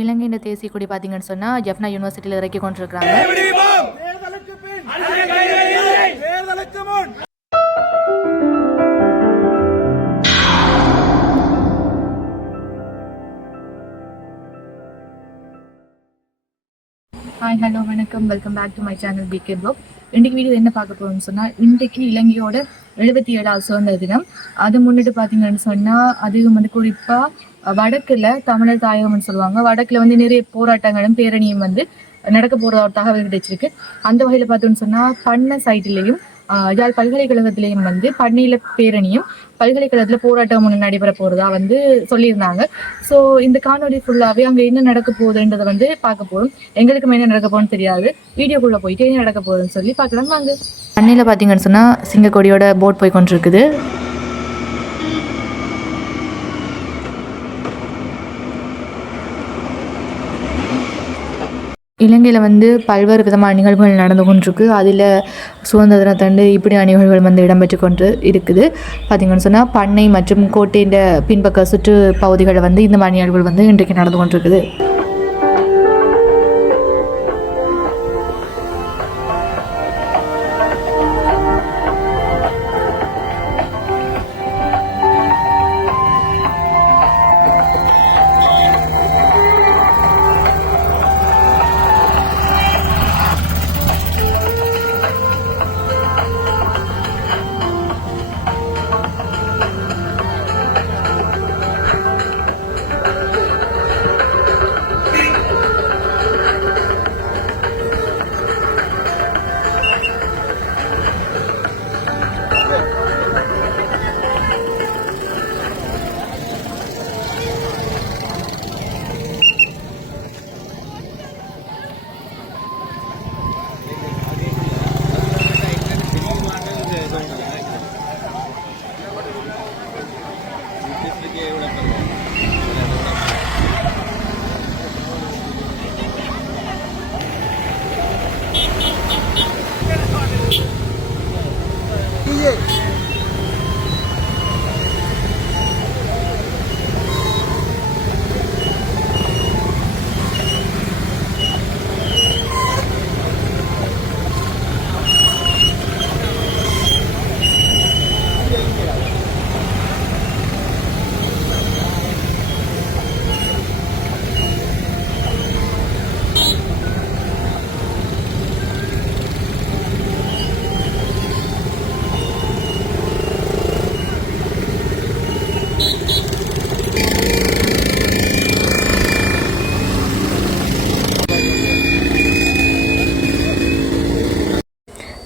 இலங்கையின் தேசிய கொடி பாத்தீங்கன்னு சொன்னா ஜெஃப்னா யூனிவர்சிட்டியில இறக்கி கொண்டிருக்காங்க. ஹாய் ஹலோ வணக்கம், welcome back to my channel PK blog. இன்றைக்கு வீடியோ என்ன பார்க்க போகிறோம்னு சொன்னால், இன்றைக்கு இலங்கையோட 77வது சுதந்திர தினம். அது முன்னிட்டு பார்த்தீங்கன்னு சொன்னால், அதுவும் வந்து குறிப்பாக வடக்கில் தமிழர் தாயகம்னு சொல்லுவாங்க. வடக்கில் வந்து நிறைய போராட்டங்களும் பேரணியும் வந்து நடக்க போகிற ஒரு தகவல் கிடைச்சிருக்கு. அந்த வகையில் பார்த்தோன்னு சொன்னால், பண்ணை சைட்லேயும் யாழ் பல்கலைக்கழகத்திலையும் வந்து பண்ணையில் பேரணியும் பல்கலைக்கழகத்தில் போராட்டம் ஒன்று நடைபெற போகிறதா வந்து சொல்லியிருந்தாங்க. ஸோ இந்த காணொலி ஃபுல்லாகவே அங்கே என்ன நடக்க போகுதுன்றதை வந்து பார்க்க போகிறோம். எங்களுக்கும் என்ன நடக்க போகணும்னு தெரியாது. வீடியோக்குள்ளே போயிட்டு என்ன நடக்க போகுதுன்னு சொல்லி பார்க்கலாம் வாங்க. பண்ணையில் பார்த்தீங்கன்னு சொன்னால் சிங்கக்கொடியோட போட் போய் கொண்டிருக்குது. இலங்கையில் வந்து பல்வேறு விதமான நிகழ்வுகள் நடந்து கொண்டிருக்கு. அதில் சுதந்திர தண்டு இப்படி நிகழ்வுகள் வந்து இடம்பெற்று கொண்டு இருக்குது. பார்த்திங்கன்னு சொன்னால் பண்ணை மற்றும் கோட்டையின் பின்பக்க சுற்று பகுதிகளில் வந்து இந்த மாதிரி நிகழ்வுகள் வந்து இன்றைக்கு நடந்து கொண்டிருக்குது.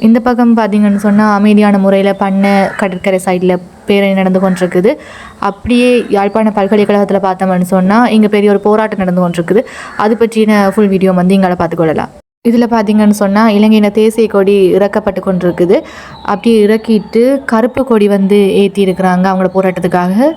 இந்த பக்கம் பார்த்திங்கன்னு சொன்னால் அமைதியான முறையில் பண்ணை கடற்கரை சைடில் பேரணி நடந்து கொண்டிருக்குது. அப்படியே யாழ்ப்பாண பல்கலைக்கழகத்தில் பார்த்தோம்னு சொன்னால் இங்கே பெரிய ஒரு போராட்டம் நடந்து கொண்டிருக்குது. அது பற்றின ஃபுல் வீடியோ வந்து இங்கே பார்த்துக்கொள்ளலாம். இதில் பார்த்திங்கன்னு சொன்னால் இலங்கையின் தேசிய கொடி இறக்கப்பட்டு கொண்டிருக்குது. அப்படியே இறக்கிட்டு கருப்பு கொடி வந்து ஏற்றி இருக்கிறாங்க அவங்களோட போராட்டத்துக்காக.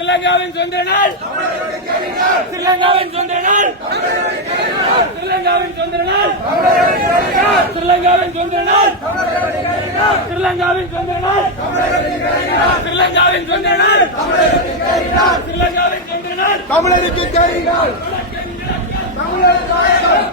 ஸ்ரீலங்காவின் சொந்த நாள், ஸ்ரீலங்காவின் சொந்த நாள், ஸ்ரீலங்காவின் சொந்த நாள், ஸ்ரீலங்காவின் சொந்த நாள், ஸ்ரீலங்காவின் சொந்த நாள், ஸ்ரீலங்காவின் சொந்த நாள், ஸ்ரீலங்காவின் சொந்த நாள், தமிழருக்கு கைகள், தமிழர் தாயகம்,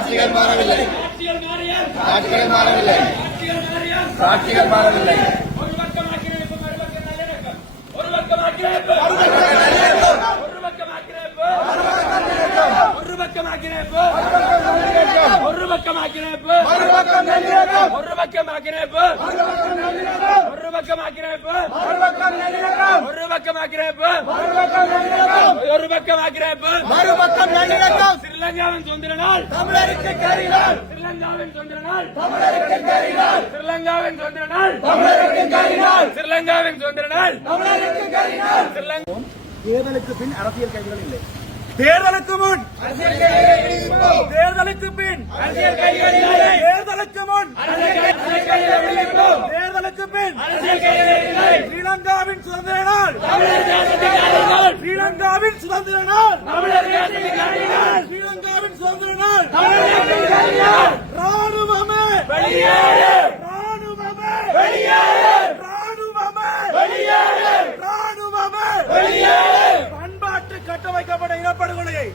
காட்சிகள் மாறவில்லை. காட்சிகள் மாறிய காட்சிகள் மாறவில்லை. காட்சிகள் மாறிய காட்சிகள் மாறவில்லை. ஒரு பக்கம் ஆக்கிரமிப்பு மறுபக்கம் நல்லிணக்கம். ஒரு பக்கம் ஆக்கிரமிப்பு ஒரு பக்கம் ஆக்கிரமிப்பு ஒரு பக்கம் ஆக்கிரமிப்பு ஒரு பக்கம் ஆக்கிரமிப்பு ஒரு பக்கம் நல்லிணக்கம். ஒரு பக்கம் ஆக்கிரமிப்பு ஒரு பக்கம் ஆக்கிரமிப்பு ஒரு பக்கம் நல்லிணக்கம். ஒரு பக்கம் ஆக்கிரமிப்பு ஒரு பக்கம் ஆக்கிரமிப்பு மறுபக்கம் நல்லிணக்கம். ஸ்ரீலங்காவின் சுதந்திர நாள் தமிழருக்கு கரிநாள். ஸ்ரீலங்காவின் சுதந்திர நாள் தமிழருக்கு கரிநாள். ஸ்ரீலங்காவின் சுதந்திர நாள் தமிழருக்கு கரிநாள். ஸ்ரீலங்காவின் சுதந்திர நாள் தமிழருக்கு கரிநாள். ஸ்ரீலங்கா தேர்தலுக்கு பின் அரசியல் கைதிகள் இல்லை. தேர்தலுக்கு முன் விடுவிப்போம். தேர்தலுக்கு பின் அரசியல் கைதிகள் இல்லை. தேர்தலுக்கு முன் அரசியல் கைதிகளை விடுவிப்போம். தேர்தலுக்கு பின் அரசியல் கைதிகள் இல்லை. ஸ்ரீலங்காவின் சுதந்திர நாள் தமிழர் தேசத்துக்கு கரிநாள். ஸ்ரீலங்காவின் சுதந்திர நாள் தமிழர் தேசத்துக்கு கரிநாள். ஸ்ரீலங்காவின் சுதந்திர நாள் தமிழருக்கு கரிநாள். ராணுவமே வெளியேறு. ராணுவமே வெளியேறு. ராணுவமே வெளியேறு. ராணுவமே வெளியேறு. பண்பாட்டு கட்டமைக்கப்பட்ட இனப்படுகொலையை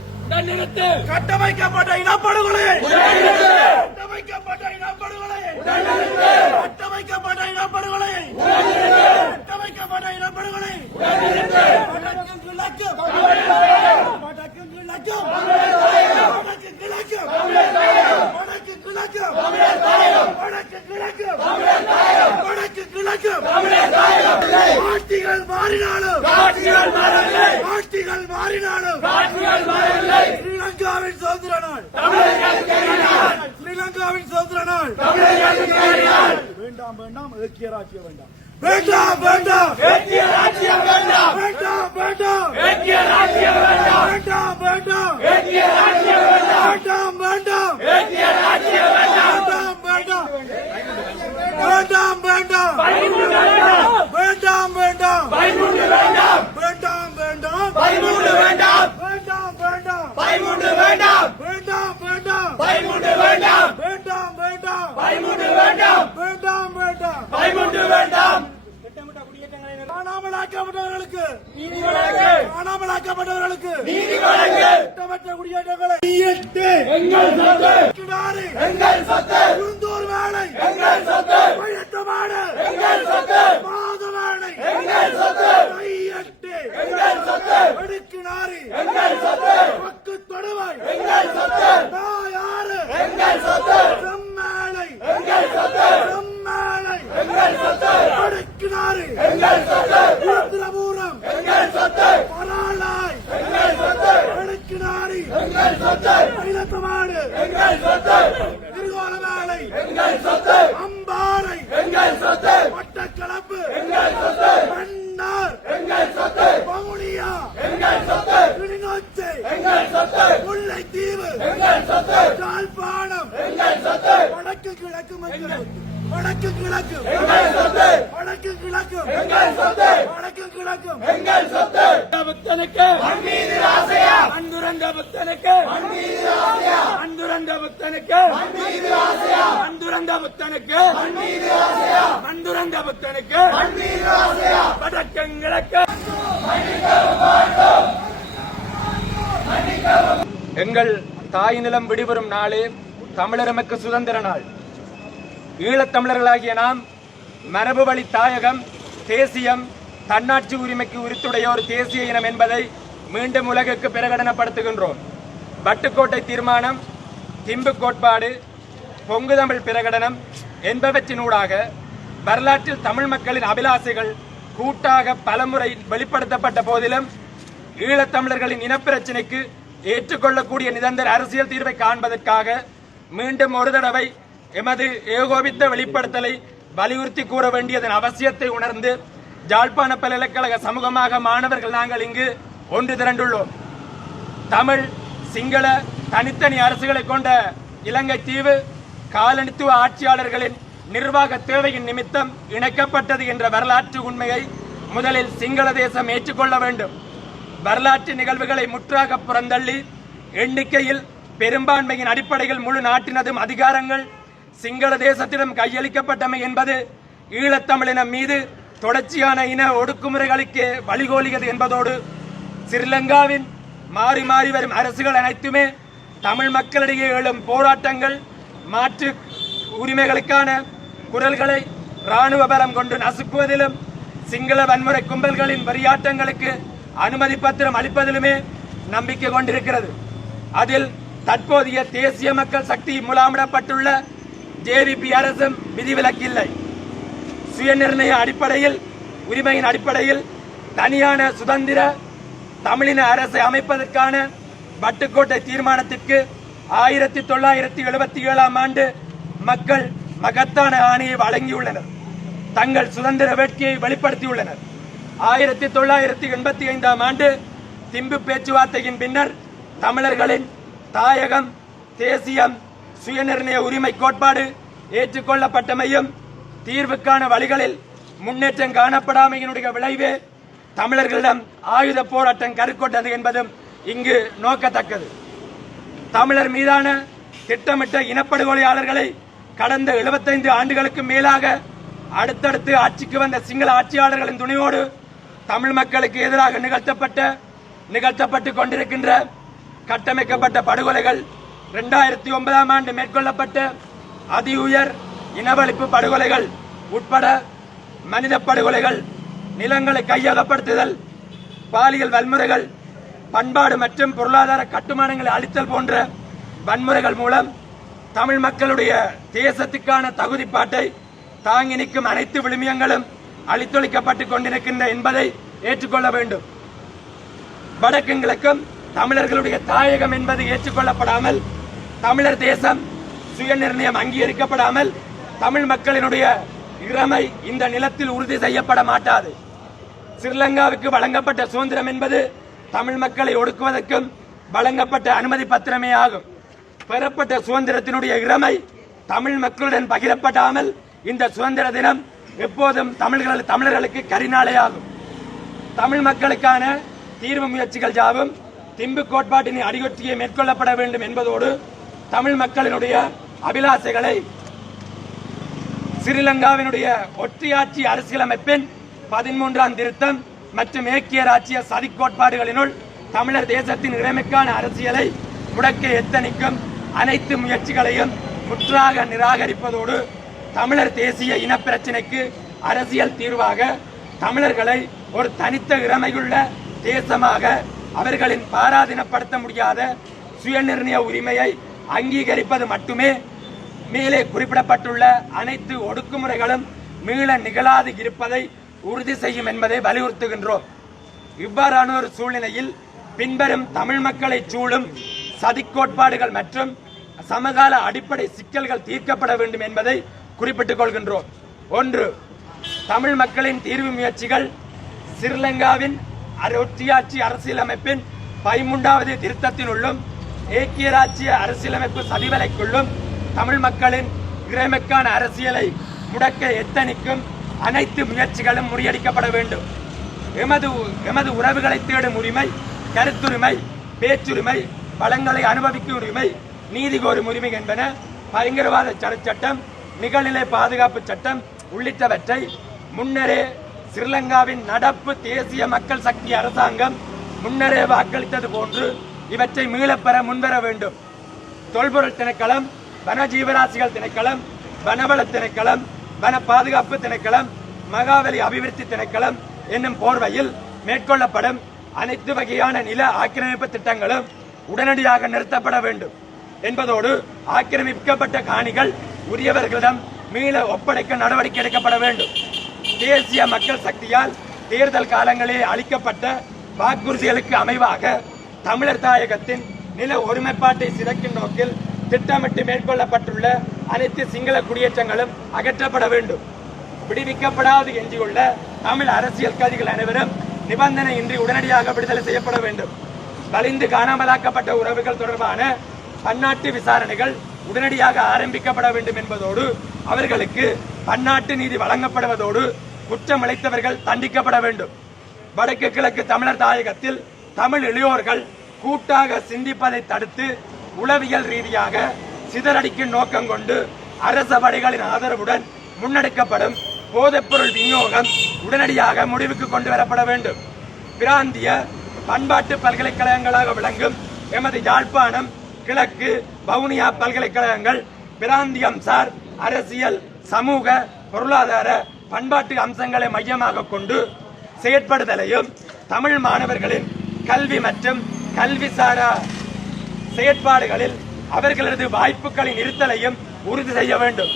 நிறுத்து. கட்டமைக்கப்பட்ட இனப்படுகொலையை நிறுத்து. கட்டமைக்கப்பட்ட இனப்படுகொலையை நிறுத்து. கட்டமைக்கப்பட்ட இனப்படுகொலையை கட்டமைக்கப்பட்ட இனப்படுகொலை வடக்கு கிழக்கு வடக்கு கிழக்கு வடக்கு கிழக்கு வடக்கு கிழக்கு வடக்கு கிழக்கு வடக்கு கிழக்கு ஆட்சிகள் மாறினாலும் காட்சிகள் மாறவில்லை. ஆட்சிகள் மாறினாலும் காட்சிகள் மாறவில்லை. ஸ்ரீலங்காவின் சுதந்திர நாள் தமிழருக்கு கரிநாள். ஸ்ரீலங்காவின் சுதந்திர நாள் தமிழருக்கு கரிநாள். வேண்டாம் வேண்டாம் ஏக்கிய ராஜ்யம் வேண்டாம். வேண்டாம் வேண்டாம் ஏற்றிய ராஜ்யம் வேண்டாம். வேண்டாம் வேண்டாம் ஏற்றிய ராஜ்யம் வேண்டாம். வேண்டாம் வேண்டாம் ஏற்றிய ராஜ்யம் வேண்டாம். வேண்டாம் வேண்டாம் ஏற்றிய ராஜ்யம் வேண்டாம். வேண்டாம் வேண்டாம் வேண்டாம் வேண்டாம் பதிமூன்று வேண்டாம். வேண்டாம் வேண்டாம் பதிமூன்று வேண்டாம். வேண்டாம் வேண்டாம் பதிமூன்று வேண்டாம். வேண்டாம் வேண்டாம் பதிமூன்று வேண்டாம். வேண்டாம் வேண்டாம் பதிமூன்று வேண்டாம். வேண்டாம் வேண்டாம் பதிமூன்று வேண்டாம். வேண்டாம் வேண்டாம் பதிமூன்று வேண்டாம். காணாமலாக்கப்பட்டவர்களுக்கு நீதி வழங்கு. காணாமலாக்கப்பட்டவர்களுக்கு நீதி வழங்கு. திட்டமற்ற குடியேற்றங்களை கையிட்டு எங்கள் சொத்து. கிடாரி எங்கள் சொத்து. குருந்தூர் வேலை எங்கள் சொத்து. கையெட்டமாடு எங்கள் சொத்து. மாத வேலை எங்கள் சொத்து. கையெட்டு எங்கள் சொத்து. எடுக்கினாரி எங்கள் சொத்து. பக்கு தொடுவாய் எங்கள் சொத்து. யாரு எங்கள் சொத்து. செம்மேலை எங்கள் சொத்து. செம்மேலை எங்கள் சொத்து. எடுக்கினாரி எங்கள் சொத்து. திருத்திரபூரம் எங்கள் சொத்து. பராளாய் எங்கள் சொத்து. எடுக்கினாரி எங்கள் சொத்து. கைலத்தமாடு எங்கள் சொத்து. திருகோண வேலை எங்கள் சொத்து. அம்பாறை எங்கள் சொத்து. மட்டக்களப்பு எங்கள் சொத்து. மன்னார் எங்கள் சொத்து. வவுனியா எங்கள் சொத்து. கிளிநொச்சி எங்கள் சொத்து. முல்லைத்தீவு எங்கள் சொத்து. யாழ்ப்பாணம் எங்கள் சொத்து. வடக்கு கிழக்கு மக்கள் வடக்கு கிழக்கு எங்கள் சொத்து. வடக்கு கிழக்கு எங்கள் சொத்து. வடக்கு கிழக்கு எங்கள் சொத்து. புத்தனுக்கு மண்மீது ஆசையா. அந்துரந்த புத்தனுக்கு மண்மீது ஆசையா. அந்துரந்த புத்தனுக்கு மண்மீது ஆசையா. அந்துரந்த புத்தனுக்கு மண்மீது ஆசையா. அந்துரந்த புத்தனுக்கு மண்மீது ஆசையா. வடக்கங்கிழக்கு எங்கள் தாய் நிலம் விடுபெறும் நாளே தமிழரமக்கு சுதந்திர நாள். ஈழத்தமிழர்களாகிய நாம் மரபு வழி தாயகம், தேசியம், தன்னாட்சி உரிமைக்கு உரித்துடைய ஒரு தேசிய இனம் என்பதை மீண்டும் உலகுக்கு பிரகடனப்படுத்துகின்றோம். வட்டுக்கோட்டை தீர்மானம், திம்பு கோட்பாடு, பொங்கு தமிழ் பிரகடனம் என்பவற்றினூடாக வரலாற்றில் தமிழ் மக்களின் அபிலாசைகள் கூட்டாக பலமுறை வெளிப்படுத்தப்பட்ட போதிலும் ஈழத்தமிழர்களின் இனப்பிரச்சினைக்கு ஏற்றுக்கொள்ளக்கூடிய நிரந்தர அரசியல் தீர்வை காண்பதற்காக மீண்டும் ஒரு தடவை எமது ஏகோபித்த வெளிப்படுத்தலை வலியுறுத்தி கூற வேண்டியதன் அவசியத்தை உணர்ந்து யாழ்ப்பாண பல்கலைக்கழக சமூகமாக மாணவர்கள் நாங்கள் இங்கு ஒன்று திரண்டுள்ளோம். தமிழ், சிங்கள தனித்தனி அரசுகளை கொண்ட இலங்கை தீவு காலனித்துவ ஆட்சியாளர்களின் நிர்வாக தேவையின் நிமித்தம் இணைக்கப்பட்டது என்ற வரலாற்று உண்மையை முதலில் சிங்கள தேசம் ஏற்றுக்கொள்ள வேண்டும். வரலாற்று நிகழ்வுகளை முற்றாக புறந்தள்ளி எண்ணிக்கையில் பெரும்பான்மையின் அடிப்படையில் முழு நாட்டினதும் அதிகாரங்கள் சிங்கள தேசத்திடம் கையளிக்கப்பட்டமை என்பது ஈழத்தமிழினம் மீது தொடர்ச்சியான இன ஒடுக்குமுறைகளுக்கு வழிகோலியது என்பதோடு ஸ்ரீலங்காவின் மாறி மாறி வரும் அரசுகள் அனைத்துமே தமிழ் மக்களிடையே எழும் போராட்டங்கள் மாற்று உரிமைகளுக்கான குரல்களை இராணுவ பலம் கொண்டு நசுக்குவதிலும் சிங்கள வன்முறை கும்பல்களின் வரியாட்டங்களுக்கு அனுமதி பத்திரம் அளிப்பதிலுமே நம்பிக்கை கொண்டிருக்கிறது. அதில் தற்போதைய தேசிய மக்கள் சக்தி முலாமிடப்பட்டுள்ள ஜேவிபி அரசும் விதிவிலக்கில்லை. சுயநிர்ணய அடிப்படையில் உரிமையின் அடிப்படையில் தனியான சுதந்திர தமிழின அரசை அமைப்பதற்கான வட்டுக்கோட்டை தீர்மானத்திற்கு 1977 ஆண்டு மக்கள் மகத்தான ஆணையை வழங்கியுள்ளனர். தங்கள் சுதந்திர வேட்கையை வெளிப்படுத்தியுள்ளனர். 1985 ஆண்டு திம்பு பேச்சுவார்த்தையின் பின்னர் தமிழர்களின் தாயகம், தேசியம், சுயநிர்ணய உரிமை கோட்பாடு ஏற்றுக்கொள்ளப்பட்டமையும் தீர்வுக்கான வழிகளில் முன்னேற்றம் காணப்படாமையினுடைய விளைவே தமிழர்களிடம் ஆயுத போராட்டம் கருக்கொண்டது என்பதும் இங்கு நோக்கத்தக்கது. தமிழர் மீதான திட்டமிட்ட இனப்படுகொலையாளர்களை கடந்த 75 ஆண்டுகளுக்கு மேலாக அடுத்தடுத்து ஆட்சிக்கு வந்த சிங்கள ஆட்சியாளர்களின் துணையோடு தமிழ் மக்களுக்கு எதிராக நிகழ்த்தப்பட்டு கொண்டிருக்கின்ற கட்டமைக்கப்பட்ட படுகொலைகள் 2009 ஆண்டு மேற்கொள்ளப்பட்ட அதி உயர் இனவழிப்பு படுகொலைகள் உட்பட மனித படுகொலைகள், நிலங்களை கையகப்படுத்துதல், பாலியல் வன்முறைகள், பண்பாடு மற்றும் பொருளாதார கட்டுமானங்களை அளித்தல் போன்ற வன்முறைகள் மூலம் தமிழ் மக்களுடைய தேசத்துக்கான தகுதிப்பாட்டை தாங்கி நிற்கும் அனைத்து விழுமியங்களும் அழித்தொழிக்கப்பட்டுக் கொண்டிருக்கின்ற என்பதை ஏற்றுக்கொள்ள வேண்டும். வடக்கும் கிழக்கும் தமிழர்களுடைய தாயகம் என்பது ஏற்றுக்கொள்ளப்படாமல், தமிழர் தேசம் சுயநிர்ணயம் அங்கீகரிக்கப்படாமல் தமிழ் மக்களினுடைய இறமை இந்த நிலத்தில் உறுதி செய்யப்பட மாட்டாது. ஸ்ரீலங்காவுக்கு வழங்கப்பட்ட சுதந்திரம் என்பது தமிழ் மக்களை ஒடுக்குவதற்கும் வழங்கப்பட்ட அனுமதி பத்திரமே ஆகும். பெறப்பட்ட சுதந்திரத்தினுடைய இறமை தமிழ் மக்களுடன் பகிரப்படாமல் இந்த சுதந்திர தினம் எப்போதும் தமிழர்களுக்கு கரிநாளே ஆகும். தமிழ் மக்களுக்கான தீர்வு முயற்சிகள் யாவும் திம்பு கோட்பாட்டினை அடியொற்றியே மேற்கொள்ளப்பட வேண்டும் என்பதோடு தமிழ் மக்களினுடைய அபிலாசைகளை ஸ்ரீலங்காவினுடைய ஒற்றையாட்சி அரசியலமைப்பின் 13ஆம் திருத்தம் மற்றும் ஏக்கிய ராச்சிய சதி கோட்பாடுகளினுள் தமிழர் தேசத்தின் இறைமைக்கான அரசியலை முடக்க எத்தனிக்கும் அனைத்து முயற்சிகளையும் முற்றாக நிராகரிப்பதோடு தமிழர் தேசிய இனப்பிரச்சினைக்கு அரசியல் தீர்வாக தமிழர்களை ஒரு தனித்த இறமையுள்ள தேசமாக அவர்களின் பாராதீனப்படுத்த முடியாத சுயநிர்ணய உரிமையை அங்கீகரிப்பது மட்டுமே மேலே குறிப்பிடப்பட்டுள்ள அனைத்து ஒடுக்குமுறைகளும் மீள நிகழாது இருப்பதை உறுதி செய்யும் என்பதை வலியுறுத்துகின்றோம். இவ்வாறான ஒரு சூழ்நிலையில் பின்வரும் தமிழ் மக்களை சூழும் சதிக்கோட்பாடுகள் மற்றும் சமகால அடிப்படை சிக்கல்கள் தீர்க்கப்பட வேண்டும் என்பதை குறிப்பிட்டுக் கொள்கின்றோம். 1. தமிழ் மக்களின் தீர்வு முயற்சிகள் ஸ்ரீலங்காவின் ஒற்றையாட்சி அரசியலமைப்பின் 13வது திருத்தத்தினுள்ளும் ஏக்கிய ராச்சிய அரசியலமைப்பு சதிவலைக்குள்ளும் தமிழ் மக்களின் இறைமைக்கான அரசியலை முடக்க எத்தனிக்கும் அனைத்து முயற்சிகளும் முறியடிக்கப்பட வேண்டும். எமது உறவுகளை தேடும் உரிமை, கருத்துரிமை, பேச்சுரிமை, வளங்களை அனுபவிக்கும் உரிமை, நீதி கோரும் உரிமை என்பன பயங்கரவாத சட்டம், நிகழ்நிலை பாதுகாப்பு சட்டம் உள்ளிட்டவற்றை முன்னரே ஸ்ரீலங்காவின் நடப்பு தேசிய மக்கள் சக்தி அரசாங்கம் முன்னரே வாக்களித்தது போன்று இவற்றை மீளப்பெற முன்வர வேண்டும். தொல்பொருள் திணைக்களம், வன ஜீவராசிகள் திணைக்களம், வனவள திணைக்களம், வன பாதுகாப்பு திணைக்களம், மகாவலி அபிவிருத்தி திணைக்களம் என்னும் போர்வையில் மேற்கொள்ளப்படும் அனைத்து வகையான நில ஆக்கிரமிப்பு திட்டங்களும் உடனடியாக நிறுத்தப்பட வேண்டும் என்பதோடு ஆக்கிரமிக்கப்பட்ட காணிகள் உரியவர்களிடம் மீள ஒப்படைக்க நடவடிக்கை எடுக்கப்பட வேண்டும். தேசிய மக்கள் சக்தியால் தேர்தல் காலங்களில் அளிக்கப்பட்ட வாக்குறுதிகளுக்கு அமைவாக தமிழர் தாயகத்தின் நில ஒருமைப்பாட்டை சிதைக்கும் நோக்கில் திட்டமிட்டு மேற்கொள்ளப்பட்டுள்ள அனைத்து சிங்கள குடியேற்றங்களும் அகற்றப்பட வேண்டும். விடுவிக்கப்படாது எஞ்சியுள்ள தமிழ் அரசியல் கைதிகள் அனைவரும் நிபந்தனையின்றி உடனடியாக விடுதலை செய்யப்பட வேண்டும். வலிந்து காணாமலாக்கப்பட்ட உறவுகள் தொடர்பான பன்னாட்டு விசாரணைகள் உடனடியாக ஆரம்பிக்கப்பட வேண்டும் என்பதோடு அவர்களுக்கு பன்னாட்டு நீதி வழங்கப்படுவதோடு குற்றம் இழைத்தவர்கள் தண்டிக்கப்பட வேண்டும். வடக்கு கிழக்கு தமிழர் தாயகத்தில் தமிழ் இளையோர்கள் கூட்டாக சிந்திப்பதை தடுத்து உளவியல் ரீதியாக சிதறடிக்கும் நோக்கம் கொண்டு அரச படைகளின் ஆதரவுடன் முன்னெடுக்கப்படும் போதைப்பொருள் விநியோகம் உடனடியாக முடிவுக்கு கொண்டு வரப்பட வேண்டும். பிராந்திய பண்பாட்டு பல்கலைக்கழகங்களாக விளங்கும் எமது யாழ்ப்பாணம், கிழக்கு வவுனியா பல்கலைக்கழகங்கள் பிராந்தியம் சார் அரசியல் சமூக பொருளாதார பண்பாட்டு அம்சங்களை மையமாக கொண்டு செயற்படுதலையும் தமிழ் மாணவர்களின் கல்வி மற்றும் கல்விசாரா செயற்பாடுகளில் அவர்களது வாய்ப்புகளின் இருத்தலையும் உறுதி செய்ய வேண்டும்.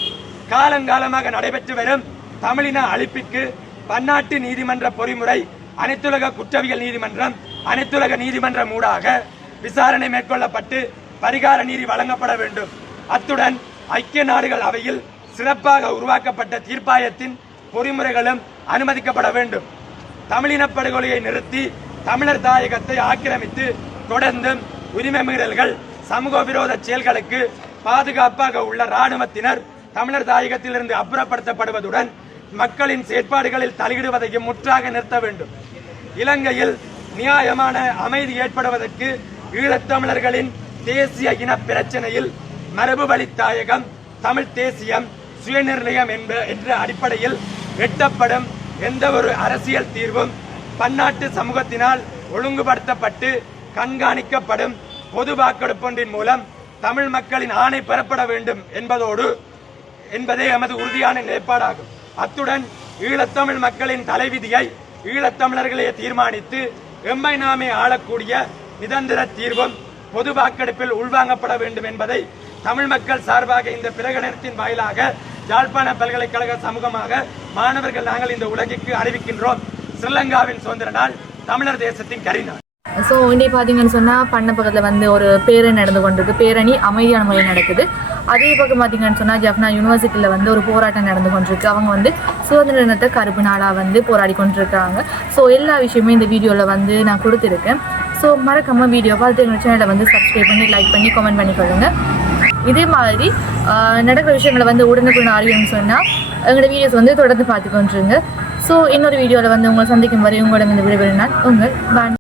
காலங்காலமாக நடைபெற்று வரும் தமிழின அழிப்பிற்கு பன்னாட்டு நீதிமன்ற பொறிமுறை அனைத்துலக குற்றவியல் நீதிமன்றம் அனைத்துலக நீதிமன்றம் ஊடாக விசாரணை மேற்கொள்ளப்பட்டு பரிகார நீதி வழங்கப்பட வேண்டும். அத்துடன் ஐக்கிய நாடுகள் அவையில் சிறப்பாக உருவாக்கப்பட்ட தீர்ப்பாயத்தின் பொறிமுறைகளும் அனுமதிக்கப்பட வேண்டும். தமிழின படுகொலையை நிறுத்தி தமிழர் தாயகத்தை ஆக்கிரமித்து தொடர்ந்தும் உரிமை மீறல்கள் சமூக விரோத செயல்களுக்கு பாதுகாப்பாக உள்ள இராணுவத்தினர் தமிழர் தாயகத்திலிருந்து அப்புறப்படுத்தப்படுவதுடன் மக்களின் செயற்பாடுகளில் தலையிடுவதையும் முற்றாக நிறுத்த வேண்டும். இலங்கையில் நியாயமான அமைதி ஏற்படுவதற்கு ஈழத்தமிழர்களின் தேசிய இன பிரச்சனையில் மரபு வழி தாயகம் தமிழ் தேசியம் சுயநிர்ணயம் என்ற அடிப்படையில் எட்டப்படும் எந்த ஒரு அரசியல் தீர்வும் பன்னாட்டு சமூகத்தினால் ஒழுங்குபடுத்தப்பட்டு கண்காணிக்கப்படும் பொது வாக்கெடுப்பொன்றின் மூலம் தமிழ் மக்களின் ஆணை பெறப்பட வேண்டும் என்பதே எமது உறுதியான நிலைப்பாடாகும். அத்துடன் ஈழத்தமிழ் மக்களின் தலைவிதியை ஈழத்தமிழர்களே தீர்மானித்து எம்மை நாமே ஆளக்கூடிய நிரந்தர தீர்வும் பொது வாக்கெடுப்பில் உள்வாங்கப்பட வேண்டும் என்பதை தமிழ் மக்கள் சார்பாக இந்த பிரகடனத்தின் வாயிலாக யாழ்ப்பாண பல்கலைக்கழக சமூகமாக மாணவர்கள் நாங்கள் இந்த உலகிற்கு அறிவிக்கின்றோம். ஸ்ரீலங்காவின் சுதந்திர நாள், தமிழர் தேசத்தின் கரிநாள். ஸோ இன்றைய பார்த்தீங்கன்னு சொன்னால் பண்ண பக்கத்தில் வந்து ஒரு பேரணி நடந்து கொண்டிருக்கு. பேரணி அமைதியான முறையில் நடக்குது. அதே பக்கம் பார்த்தீங்கன்னு சொன்னால் ஜஃப்னா யூனிவர்சிட்டியில் வந்து ஒரு போராட்டம் நடந்து கொண்டிருக்கு. அவங்க வந்து சுதந்திர தினத்தை கருப்பு நாளாக வந்து போராடி கொண்டிருக்காங்க. ஸோ எல்லா விஷயமே இந்த வீடியோவில் வந்து நான் கொடுத்துருக்கேன். ஸோ மறக்காமல் வீடியோ பார்த்து எங்கள் சேனலை வந்து சப்ஸ்கிரைப் பண்ணி லைக் பண்ணி கமெண்ட் பண்ணிக்கொள்ளுங்க. இதே மாதிரி நடக்கிற விஷயங்களை வந்து உடனுக்குடன் அறியணும்னு சொன்னால் எங்களோட வீடியோஸ் வந்து தொடர்ந்து பார்த்து கொண்டிருங்க. ஸோ இன்னொரு வீடியோவில் வந்து உங்களை சந்திக்கும் வரை உங்களிடம் இந்த விடைபெறும் நான் உங்கள்